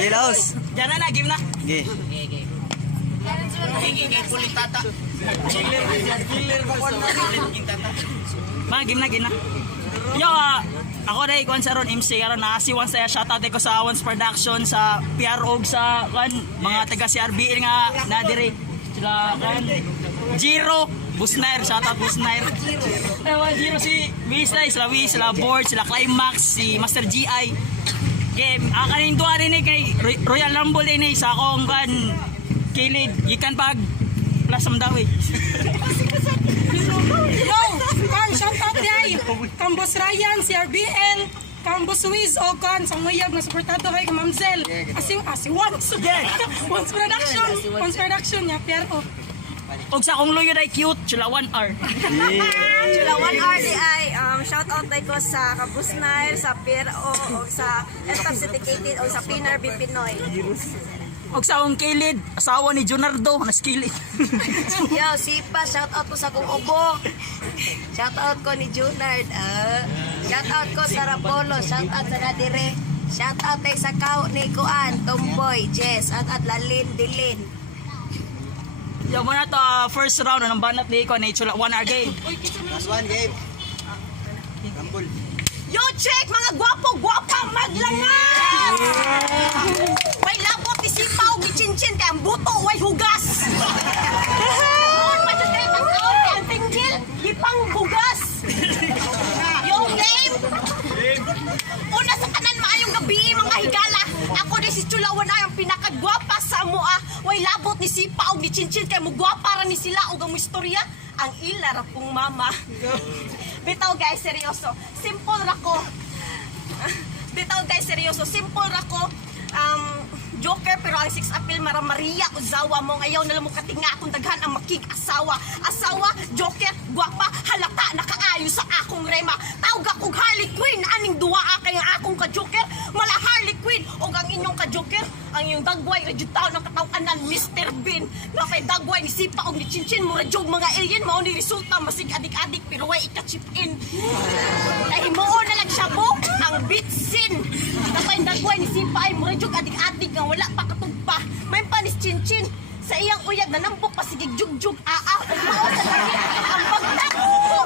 Gilaos. Diyan na, game na. Ge. Pulit tata. Game na. Yo, ako na ikuan sa ron MC karon na si Once shoutout ko sa Once Production sa PRO sa mga taga CRB nga na dire sila kan Jiro Busnair, shoutout Busnair. Jiro si Vista, sila Board, sila Climax, si Master GI. Game, kaning duha rin kay Royal Rumble din sa akong kan kilid gikan pag plasam daw eh. Yo, kan shoutout day. Kambos Ryan, CRBN, Kambos Wiz o kan sa nguyab na suportado kay Mamzel. Asi Once. Once Production ya PRO. Og sa akong loyo day cute, chula 1 hour. Chula 1 hour di ay shout out day ko sa Kabusnair, sa PRO o sa Intoxicated o sa PNRB Pinoy. Og sa akong kilid, asawa ni Junardo na skilid. Yo, Sipa, shout out ko sa kong ubo. Shout out ko ni Junard. Shout out ko sa Rapolo, shout out sa Nadire. Shout out tay sa Kao ni Kuan, Tomboy, Jess, at Lalin, Dilin. Yo muna to first round ng banat ni ko na chula 1 hour game. Last one game. Rumble. Yo, check mga gwapo-gwapang maglangaw! May labot ni Sipaw, ni Chinchin, kaya ang buto, way hugas! Noon, matutay pag-aon, kaya ang tinggil, gipang bugas! Yung game! Una sa kanan, maayong gabi, mga higala! Ako din si Chulawan ay ang pinakagwapa sa mua. Way labot ni Sipaw, ni Chinchin, kaya mo gwapa ra ni sila, o ang istorya, ang ilar akong mama. Bitaw guys, seryoso. Simple ra ko. Bitaw guys, seryoso. Simple ra ko. Joker pero ang 6 appeal mara Maria uzawa mo ngayon na lang mo katinga akong daghan ang makig-asawa. Asawa, Joker, gwapa, halata, nakaayo sa akong rema. Tawag akong Harley Quinn, aning duwa kay ang akong ka-Joker. Mala Harley Quinn, o ang inyong ka-Joker, ang inyong dagway, radyutaw ng katawanan, Mr. Bean. Nga kay dagway, ni Sipa o ni Chinchin, mo radyog mga alien, mao ni resulta, masig adik-adik, pero way ika-chip in. Dahil mo na lang siya po, ang bitsin. Kapag dagway ni Sipa ay mo radyog adik-adik, nga wala pa katugpa. May panis Chinchin, sa iyang uyag na nambok pa sigig jugjug aa o mao sa lagi ang pagtak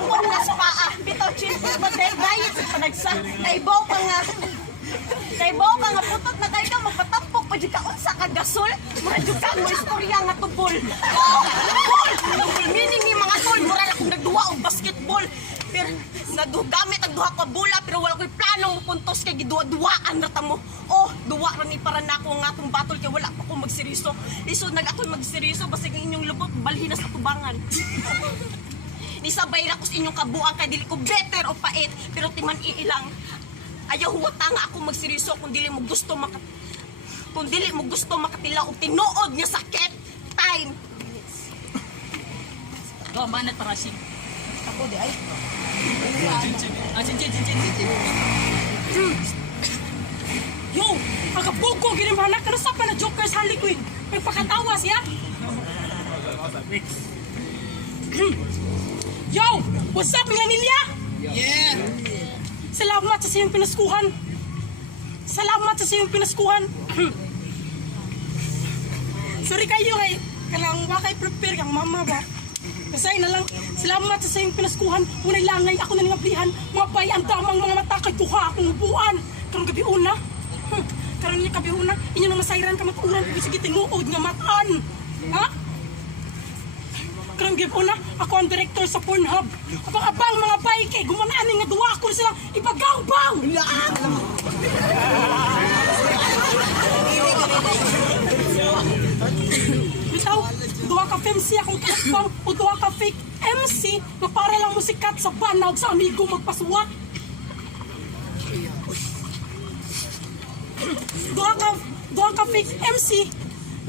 kung nas paa bitaw Chinchin magdayit sa panagsa naibaw ka nga putot na kayo magpatampok pa jud ka unsa ka gasol mura jud ka mo istorya nga tubol tubol meaning ni mga tol mura lang kung nagduwa og basketball pero gamit ang duha ka bola pero wala ko'y planong puntos kay giduwa-duwaan na tamo. Oh, duwa ra ni para nako nga atong battle kay wala pa ko magseriso. Isod nag-atong magseriso basta inyong lubot balhin na sa tubangan. Nisabay ra ko sa inyong kabuang kay dili ko better o pait pero timan iilang. Ayaw huwata nga ako magseriso kung dili mo gusto makatila og tinuod nga sakit. Time. Go manat para si. Ako di ay. Chinchin. Yo, ang kabuko ginimhanak ka sa pa na Joker sa Harley Quinn. Magpakatawa siya. Yo, what's up mga nilya? Yeah. Salamat sa siyang pinaskuhan. Sorry kayo kay kalang wa kay prepare kang mama ba. Kasi na lang, salamat sa siyang pinaskuhan. Unay langay ako na ningablihan. Mga pay ang damang mga mata kay tuha akong ubuan. Karong gabi una. Karong niya gabi una. Inyo nang masayran ka maturan. Sige tinuod nga mataan. Ha? Karong gabi una, ako ang director sa Pornhub. Abang-abang mga pay kay gumanaan nga duwa ako silang ipagawbang. Bitaw, duwa ka MC akong platform o duwa ka fake MC na para lang musikat sa banag sa amigo magpasuwat. Duwa ka fake MC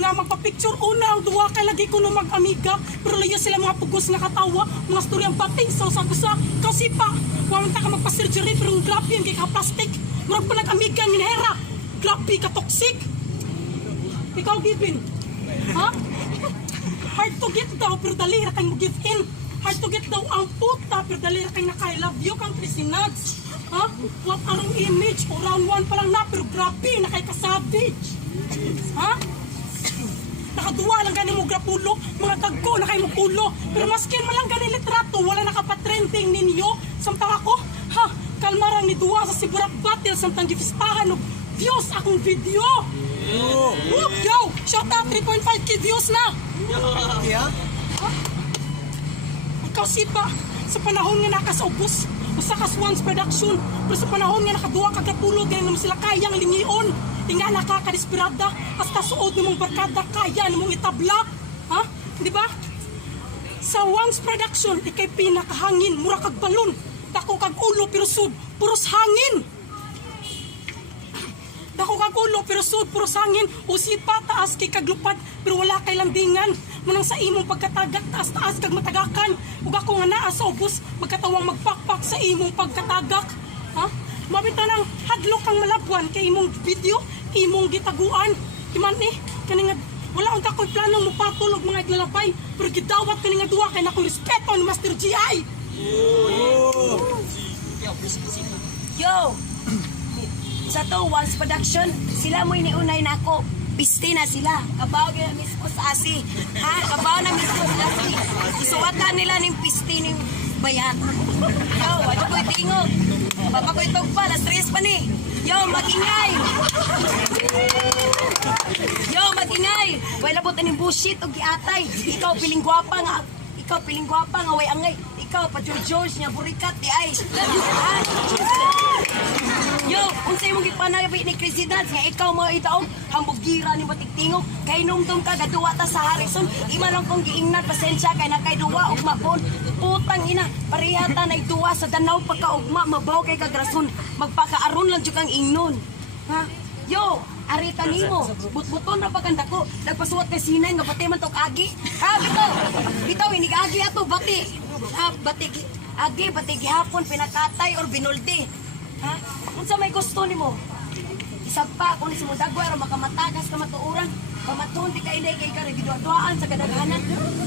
na magpa-picture una ang duwa kay lagi ko na mag-amiga pero layo sila mga pugos nga katawa mga storyang bating sa usa-usa kasi pa wala ka magpa-surgery pero grabe yung kay ka-plastic murag pa nag-amiga ni Hera grabe ka toxic ikaw Givin ha? Hard to get daw pero dali ra kay mo give in hard to get daw ang puta pero dali ra kay naka I love you kang Christinads ha? What arong image o round 1 pa lang na pero grabe na kay ka-savage. Ha? Nakaduwa lang gani mo grapulo, mga tagko na kayo mo pulo. Pero maskin mo lang gani litrato, wala nakapatrending ninyo. Samtang ako, ha, kalmarang ni duwa sa Siburak Battle samtang gifistahan og views akong video. Yo, shout out 3.5k views na. Yeah? Ikaw sipa, sa panahon nga nakasaubos, usa ka Swans production, pero sa panahon nga nakaduwa ka grapulo, ganyan naman sila kayang lingion. Tinga nakakadesperada, hasta suod namong barkada, kaya namong itabla. Ha? Di ba? Sa Wangs Production, ikay pinakahangin, mura kag balon. Dako kag ulo, pero sud, puros hangin. Dako kag ulo, pero sud, puros hangin. Usit pa, taas kay kaglupad, pero wala kay landingan. Manang sa imong pagkatagak, taas-taas kag matagakan. Ug ako nga naa sa ubos, magkatawang magpakpak sa imong pagkatagak. Ha? Mabita ng hadlok kang malabwan kay imong video, imong gitaguan. Iman kani nga wala unta ko'y planong mupatulog mga iglalabay, pero gidawat kani nga duwa kay nakoy respeto ni Master GI. Yo! Sa to, Wangs Production, sila mo iniunay na ako. Pisti na sila. Kabaw na mismo sa asi. Ha? Kabaw na mismo sa asi. Isuwatan nila ng pisti ng bayan. Yo, ano ko'y tingog? Papa ko'y tugpa, las 3 pa ni. Yo, magingay! Yo, magingay! Wala po taning bullshit o giatay. Ikaw piling gwapa nga. Ikaw piling gwapa nga, way angay. Ikaw, pa-George niya, burikat, di ay. Ha? Yo, unsay mong gipanabi ni Crazy Dance nga ikaw mo itaong hambugira ni Batigtingog kay numdum ka gaduwa ta sa Harrison ima lang kong giingnan pasensya kay nakay duwa ug mapon putang ina parehata na duwa sa Danau pagkaugma mabaw kay kagrason magpakaaron lang jud kang ingnon ha yo arita nimo butbuton ra paganda ko nagpasuwat kay sinay nga pati man tok agi ha bitaw inig agi ato bati ha bati agi bati gihapon pinakatay or binuldi ha? Unsa may gusto nimo? Isa pa kung si mo dagway ra makamatagas ka matuuran, pamatuon di ka inay kay ka gidwa-duaan sa kadaghanan.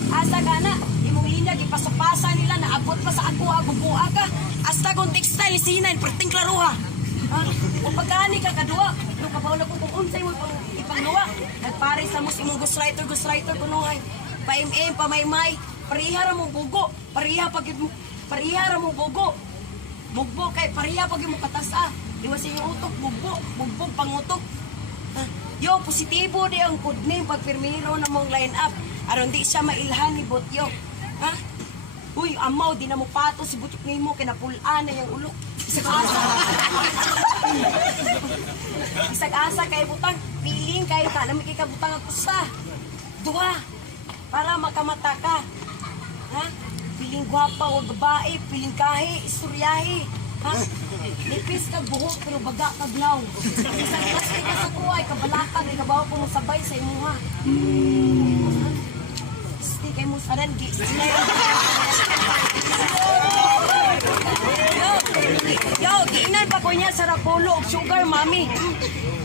Asa kana imong linya gipasapasa nila naabot pa sa ako agbubuha ka. Hasta kung textile sinain perting klaruha. Ha? Kung pagkani ka kadua, no kabaw na ko kung unsay mo ipangluwa. Nagpare sa mos imong ghostwriter kuno ay pa-MM pamaymay, pareha ra mo bugo, pareha ra mo bugo. Bugbo kay pareha pag mo katasa. Iwas yung utok, bugbo pangutok. Yo, positibo di ang code name pag pirmiro na mong line up. Aron di siya mailhan ni Botyo. Ha? Uy, amaw, di na mo pato si butik nimo kinapulaan na yung ulok. Isag-asa. Isag-asa kay butang, piling kay ta, lamig kay kabutang ako sa. Duha, para makamata ka. Ha? Piling gwapa o babae, piling kahe, istoryahe. Ha? Nipis ka buhok pero baga ka glaw. Isang plastic ka sa kuway, kabalakang, ikabaw po mo sabay sa imo ha. Isti kay mo saran, Yo, giinan pa ko niya sa Rapolo og sugar mommy.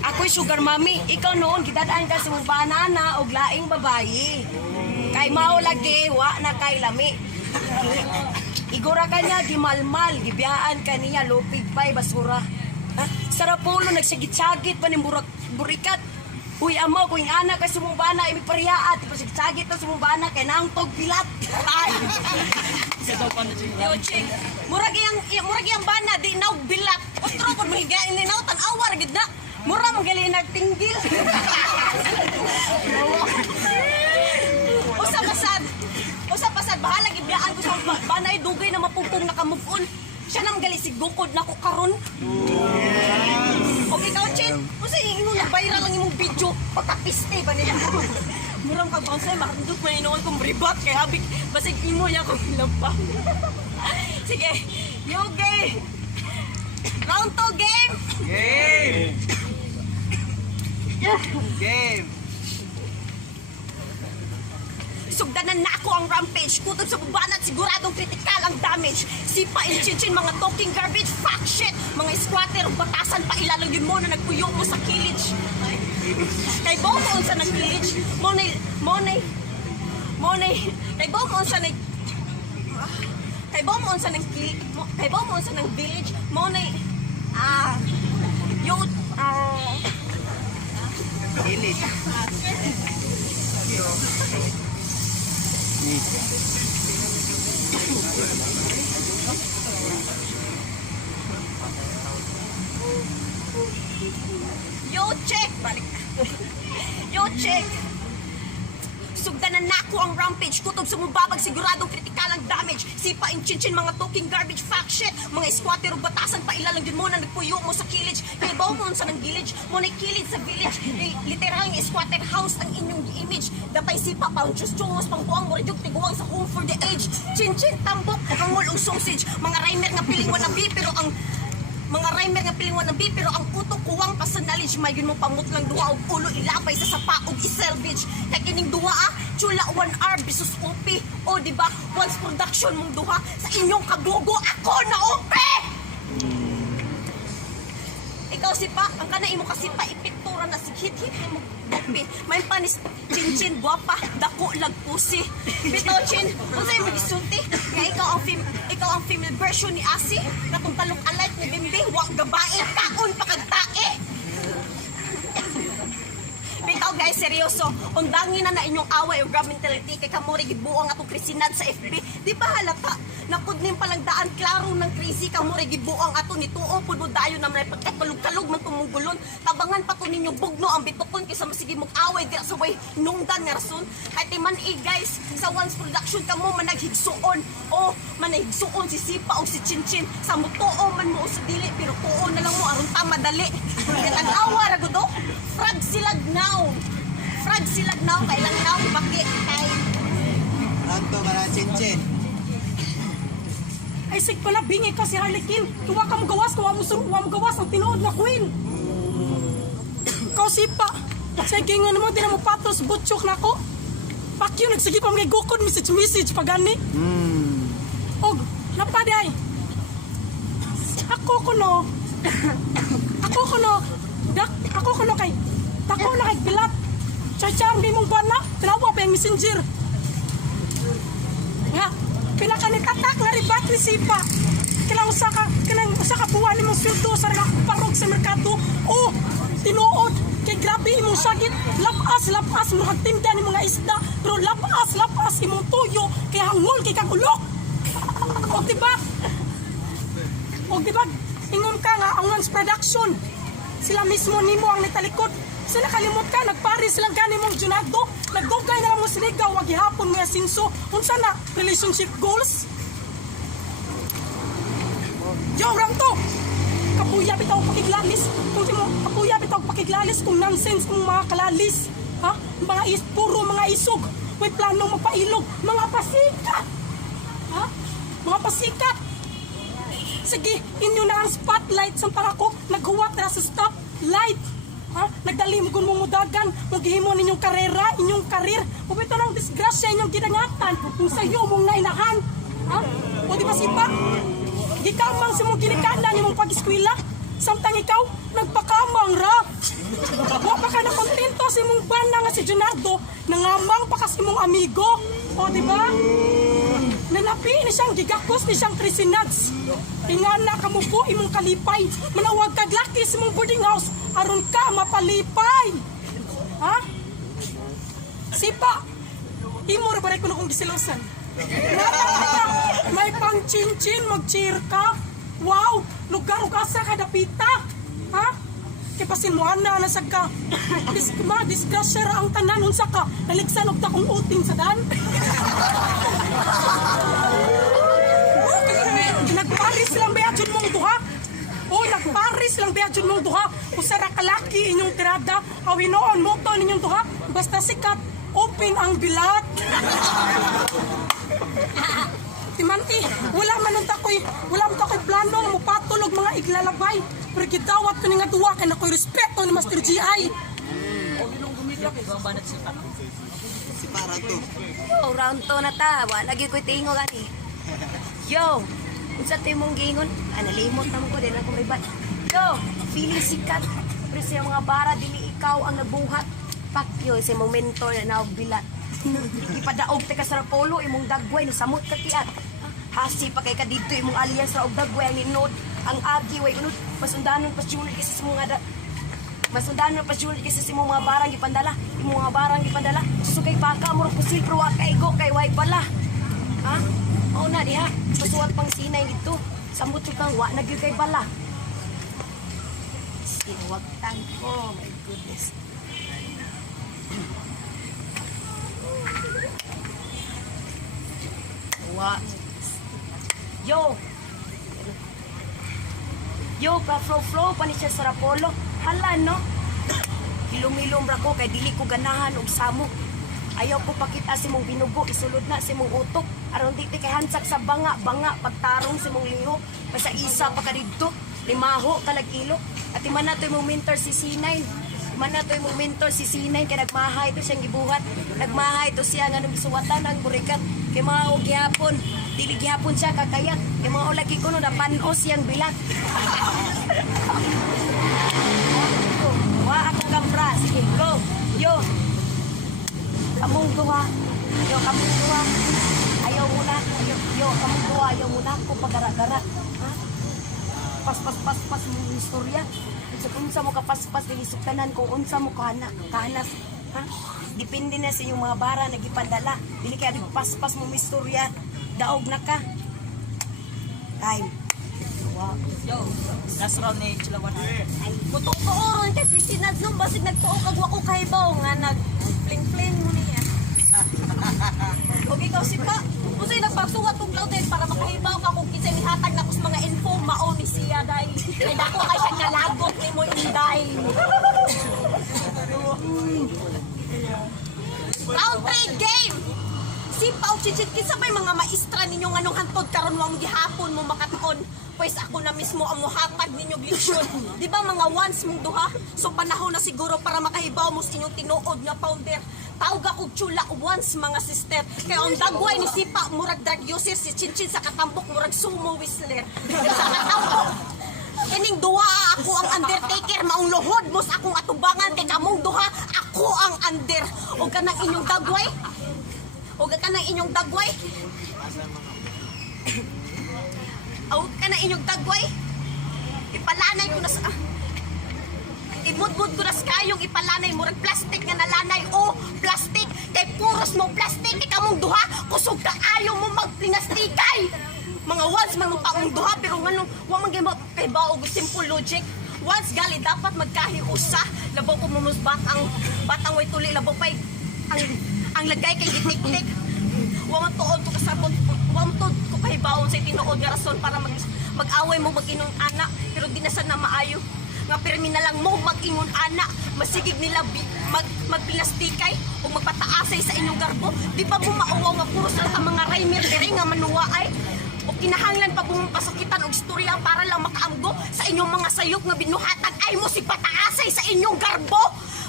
Ako'y sugar mommy. Ikaw noon, gidadaan ka sa mong banana og laing babayi. Kay mao lagi, wa na kay lami. Igura ka niya, gimalmal, gibiyaan ka niya, lupig pa'y basura. Ha? Sa Rapolo, nagsagit-sagit pa ni burikat. Uy, amaw, kung anak ka sumumbana, imig pariyaat, ipasagit na sumumbana, kay naangtog pilat. Ay! Yo, ching, murag iyang bana, di naog bilat. Ostro, kung mahigain ni naog, tan-awar, gid na. Mura, magaling nagtinggil. Usa-pasad, bahala, gibiyaan ko sa banay, dugay na mapupong nakamove-on. Siya nang gali sigukod na ko karon. Okay, ikaw, Chin. Kung sa inyo na-viral lang imong video, pagkapiste ba nila? Murang kag-bonsai, makatundok mo inoon kong ribot. Kaya habig, basig imo niya kong lampa. Sige, yo game! Round 2 game! Game! Game! Sugdanan na ako ang rampage. Kutog sa bubanat, siguradong kritikal ang damage. Sipa, inchin mga talking garbage, fuck shit. Mga squatter, batasan pa ilalagin mo na nagpuyo mo sa kilage. Kay Bo mo unsa ng kilage. Monay. Kay Bo mo unsa ng... Kay Bo mo unsa ng kilage. Kay Bo mo unsa ng village. Monay. Kilit. Yo, check! Balik na. Yo, check! Sugdanan na ako ang rampage. Kutob sa mubabag, siguradong kritikal ang damage. Sipa in chinchin, mga talking garbage, fact shit. Mga squatter o batasan, pailalang din mo na nagpuyo mo sa kilage. Kaibaw mo sa ng village, mo na kilid sa village. Literal yung squatter house ang inyong image. Dapay sipa, pang chus-chus, pang buwang mo, redyok, tiguang sa home for the age. Chinchin, tambok, hangol o sausage. Mga rhymer nga piling wanabi, pero ang mga rhymer nga piling wanabi, pero ang utok kuwang pa sa knowledge, mayon mo pamut lang duwa og ulo ilapay sa sapa og iselvage. Kay kining duwa chula 1R bisus OP. O di ba? Once production mong duha sa inyong kabugo ako na OP. Ikaw si pa, ang kana imo kasi pa ipiktura na hit-hit mo OP. May panis chinchin guwapa dako lagpusi. Bitaw chin, unsay mo gisulti? Nga ikaw ang female version ni Asi, katong talong alight ni Bimbing, wa gabae kaon pakagtae. Bitaw guys, seryoso, undangin na inyong away o grab mentality kay kamuri gibuang atong krisinad sa FB. Di ba halata? Nakudnim palang daan klaro ng crazy kamuri gibuang ato ni tuo pud mo dayon na may pagkakalog-kalog man tumugulon. Tabangan pa to ninyo bugno ang bitukon kaysa masige mong away dira sa way nungdan nga rason. Kay timan guys, sa once production kamo managhigsuon. O manahigsuon si Sipa o si Chinchin. Sa mutuo man mo o sa dili pero tuo na lang mo aron ta madali. Kaya tag-awa ra gud frag silag now. Frag silag now kay lang now baki kay Ranto para Chinchin. Ay sig pala bingi ka si Harlequin. Kuwa ka mo gawas, kuwa mo gawas ang tinuod na queen. Kau sipa. Sige nga naman, di na mo patos, butchok na ko. Pakyo, nagsige pa mga gukod, message pa gani. Og, napaday. Ako kuno kay, tako na kay bilat. Chachar, di mong bana, tinawa pa yung messenger. Nga, pinakanitatak na ribat ni Sipa. Kailang usa ka buwan ni mong sweldo sa parog sa merkado. O, tinuod. Kay grabe imong sagit, lapas mo hagtinda ni mga isda, pero lapas imong tuyo, kay hangol kay kagulok. O diba, ingon ka nga ang once production, sila mismo nimo ang nitalikod. Sila kalimot ka, nagpari silang gani mong Junado, nagdugay na lang mo siligaw, wag ihapon mo yasinso, unsa na, relationship goals? Yo, Ranto! Kapuya bitaw pakiglalis. Kung sino kapuya bitaw pakiglalis kung nonsense kung mga kalalis. Ha? Puro mga isog. May planong mapailog. Mga pasikat. Ha? Mga pasikat. Sige, inyo na ang spotlight sa pangako. Naghuwat na sa stoplight. Ha? Nagdalimgon mong mudagan. Maghihimo ninyong karera, inyong karir. Pupito ng disgrasya inyong ginangatan. Kung sayo mong nainahan. Ha? O di ba sipa? Gikamang sa mong ginikanan yung mong pag-eskwila. Samtang ikaw, nagpakamang ra. Wa pa ka na kontento sa mong banda nga si Junardo, nangamang pa kasi mong amigo. O, di ba? Nanapi ni siyang gigakos ni siyang krisinads. Ingana ka mo po imong kalipay. Manawag kaglaki sa mong boarding house, aron ka mapalipay. Ha? Sipa, imo ra ba ko kung gisilosan? May pang chinchin, mag-cheer ka. Wow, lugar o kasa ka dapita. Ha? Kaya pasimuhan na nasag ka. Disgrasya ra ang tanan. Unsa ka, naligsan og takong uting sa dan. Nagparis lang bayadyon mong duha. O, nagparis lang bayadyon mong duha. Usara kalaki inyong tirada. Awinoon mo to ninyong duha. Basta sikat, open ang bilat. Timanti, wala man takoy plano mo patulog mga iglalabay. Pero gidawat ko ni nga duwa kay nakoy respeto ni Master GI. Si Ranto. Yo, round to na ta. Wala gyud ko tingo gani. Yo, unsa tay mong giingon? Nalimot na mo ko din akong ribat. Yo, feeling sikat. Pero sa mga bara dili ikaw ang nabuhat. Pakyo sa momento na bilat. Ipadaog te ka sa polo imong dagway ni samot ka tiat. Hasi pa kay ka dito imong aliyas ra og dagway ang inod. Ang agi way unod pasundanon pas junod kasi sa mga Masundan mo pa Julie kasi si mga barang ipandala. Imong mga barang ipandala. Susugay baka mo pusil pero wa kay go kay way pala. Ha? Mao na diha. Masuwat pang sinay dito. Samot yung kang wa nagyud kay bala. Sinuwagtan ko. My goodness. Wa. Yo. Yo, pa-flow-flow pa ni siya sa Rapolo. Hala, no? Hilom-hilom ra ko kay dili ko ganahan og samok. Ayaw ko pakita si mong binugo, isulod na si mong utok. Aron di kay hansak sa banga pagtarong si mong liho. Basta isa pa ka didto, limaho kalag ilo. At iman na to yung mentor si C9. Iman na to yung mentor si C9 kay nagmahay to siyang gibuhat. Nagmahay to siya nga nung gisuwatan ang burikat. Kay mga og gihapon, dili gihapon siya kakayat. Kay mga ulagi ko no napanos siyang bilat. Wa akong gambra, sige, go. Yo. Kamong duha. Yo, kamong duha. Ayaw muna. Yo, kamong duha. Ayaw muna ako pagara-gara. Ha? Pas mong istorya. So, unsa mo kapaspas dili suktanan kung unsa mo kahanas. Ha? Depende na sa iyong mga bara nagipandala. Dili kaya paspas mo istorya. Daog na ka. Time. Wow. Yo, last round ni Chilawan. Mutok ko oron kay Christina nung basig nagtuo kag wako kahibaw nga nag fling mo niya. Okay ikaw si pa. Unsay nagpagsuwat og lauten para makahibaw ka kung kinsay mihatag na kus mga info mao ni siya dai. Kay dako kay siya kalagot nimo inday. Round 3 game. Si Pao Chichit kinsa may mga maestra ninyo nganong hantod karon wa mo gihapon mo makatuon. Pues ako na mismo ang muhatag ninyo leksyon. Di ba mga once mong duha? So panahon na siguro para makahibaw mo sa inyong tinuod nga founder. Tawag ako chula once mga sister. Kaya ang dagway ni Sipa murag drug user si Chinchin sa katambok murag sumo whistler. Sa katambok. Kining duha ako ang undertaker maong lohod mo sa akong atubangan kay kamong duha ako ang under. O kanang inyong dagway? O kanang inyong dagway? Out ka na inyong dagway. Ipalanay ko na sa... Imudbud ko na sa kayong ipalanay. Murag plastic nga nalanay. O, plastic. Kay puros mo plastic. Kay kamong duha. Kusog ka ayaw mo magpinastikay. Mga once mga paong duha. Pero nganong, wamang gaya kay baog simple logic. Once gali, dapat magkahiusa. Labaw ko mumusbat ang batang way tuli. Labaw pa'y ang lagay kay gitik-tik. Wamang tuod ko kasabot. Wamang tuod ko kay baon sa tinuod nga rason para mag-away mo mag-inong anak. Pero di na sana maayo. Nga pirmi na lang mo mag-ingon anak. Masigig nila magplastikay o magpataasay sa inyong garbo. Di pa mo mauwaw nga puros lang ang mga raymer diri nga manuwaay. O kinahanglan pa bumong pasakitan og istorya para lang makaamgo sa inyong mga sayop nga binuhatag ay mo si pataasay sa inyong garbo.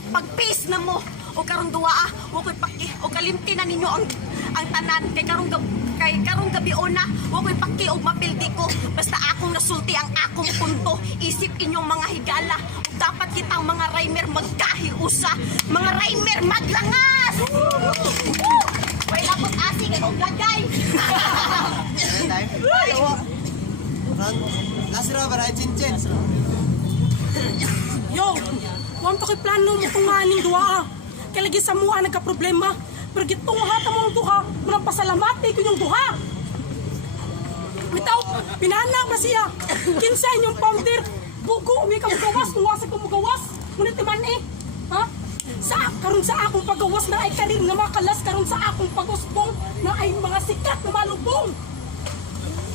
Pag-peace na mo o karong duwa o ko'y paki o kalimti na ninyo ang tanan kay karong gabi una o ko'y paki og mapildi ko basta akong nasulti ang akong punto isip inyong mga higala o dapat kitang mga raymer magkahiusa mga raymer maglangas way lapot asing og gagay Last round para Chinchin. Yo, wam to kay plano mo kung maning duha. Kaya lagi sa mua nagka-problema. Pero gitong hata mong duha, munang pasalamati ko yung duha. Bitaw, pinanap na siya. Kinsa inyong founder, bugo, may kamugawas, nuwasa kamugawas. Ngunit naman ha? Karon sa akong pagawas na ay karin nga makalas, karon sa akong pagusbong na ay mga sikat na malubong.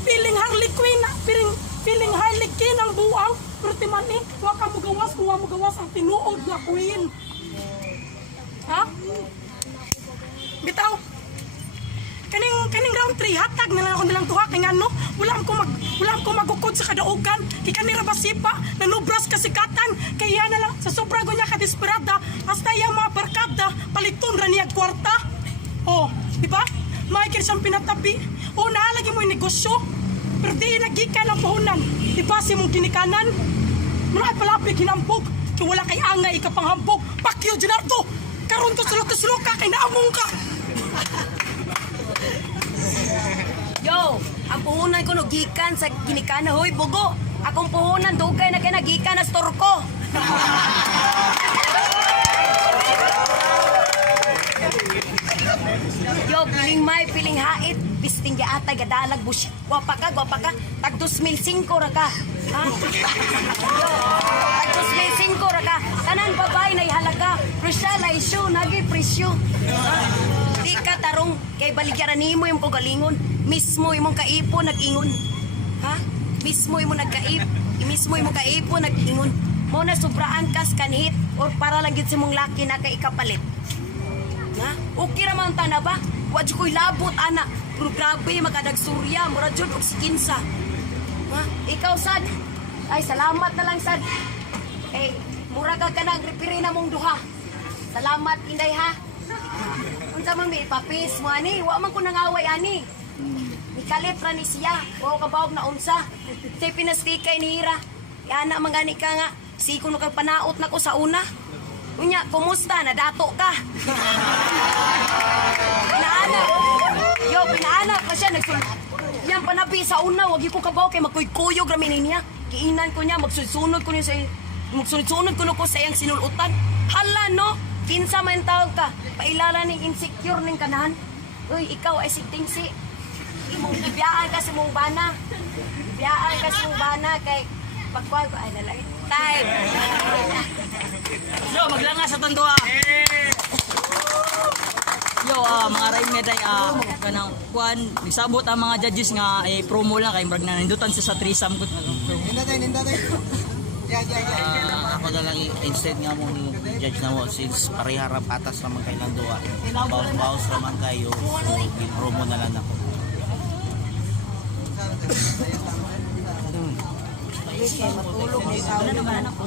Feeling Harley Quinn, feeling Harley Quinn ang buang. Pero timan wa kamugawas, kuha mugawas ang tinuod na queen. Ha? Bitaw. Kaning round 3 hatag na lang ako nilang tuha kay ngano wala ko magukod sa kadaugan kay kanira basipa nanubras kasikatan kaya na lang sa sobra go niya ka desperada hasta yang mga barkada paliton ra niya kwarta. Oh, di ba? Michael siyang pinatabi. O naalagi mo yung negosyo pero di nagikan ang puhunan. Di ba si mong ginikanan? Muna ay palapig hinambog kaya wala kay angay ikapanghambog. Pakyo Junardo! Karon to sulok ka kay naamong ka. Yo, ang puhunan ko no gikan sa ginikana hoy bugo. Akong puhunan dugay na kay nagikan na store ko. Yo, piling may, piling hait, pisting gaatay, gadalag, bushit. Gwapa ka, tag 2,005 ra ka. Ha? Yo, tag 2,005 ra ka. Tanan babae na ihalaga, presya, laisyo, nagi presyo. Ha? Di ka tarong, kay baligyaran nimo yung kagalingon, mismo imong kaipo nag-ingon. Ha? Mismo imong nagkaip, mismo imong kaipo nag-ingon. Mo na sobraan kas kanhit, or para lang gid si mong laki na kay ikapalit. Ha? Okay raman ta na ba? Wadyo ko'y labot, ana. Pero grabe, makadagsurya. Mura dyan, og si Kinsa. Ha? Ikaw, Sad. Ay, salamat na lang, Sad. Eh, mura ka ka nag-repiri na mong duha. Salamat, Inday, ha? Unsa man may papis mo, ani? Wa man ko nangaway, ani. Ikalit ra ni siya. Wow, kabawag na unsa. Say, pinastikay ni Hira. Yana, mangani ka nga. Siko no kag panaot na ko sa una. Unya, kumusta? Nadato ka? Pinaana. Yo, pinaana pa siya. Yan, panabi sa una. Wag ko kabaw kay magkuyog ramin niya. Kiinan ko niya. Magsunod ko niya sa... Magsunod ko ko sa iyang sinulutan. Hala, no? Kinsa man tawag ka. Pailala ning insecure ning kanahan. Uy, ikaw ay si Tingsi. Imong biyaan ka sa mong bana. Biyaan ka sa mong bana kay... Pagkuhan ko, ay nalagay. Time. Yo, maglanga sa tandua. Yo, mga Raymed ay kanang kuan, nisabot ang mga judges nga promo lang kay brag na nindutan sa threesome ko. Nindatay. Yan. Ako na lang instead nga mo ni judge na mo since pariharap atas naman kay Landua. Bawas naman kayo. So, i-promo na lang ako. Wala naman ako.